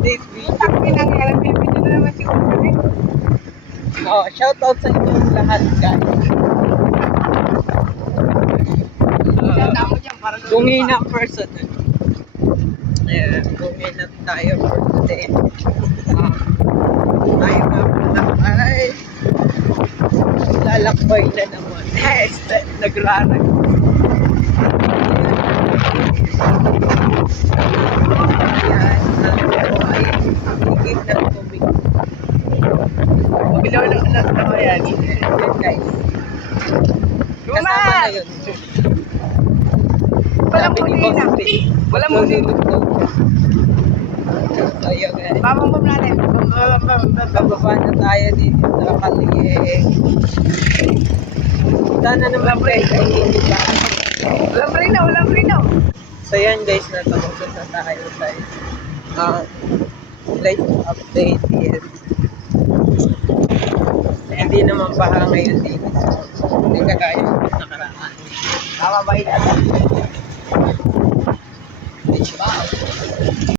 update video. Takbi lang yan. Pinipin na naman si Uber eh. Oh, shoutout sa inyong lahat, guys. Tanda mo dyan para Gungina person. Ayan, gungina tayo for today. Tayo nga pala ay lalakbay na naman. Nagrarag. Ayan, ako ay higit ng tubig. Bilaw na yan. Ayan, guys. Kasama na Lumas! yun. Walang Sabi ni muli na. Boss P. Walang muli. So, yun, guys. Babambam natin. Bababa na tayo dito sa Kalieng. Sana naman guys ay hindi pa. Walang preno, walang preno. So yan guys, natapos na tayo sa life update. Yes. Hindi naman baha ngayon dito. Hindi kagaya ng nakaraan. Tama ba yun? Wow.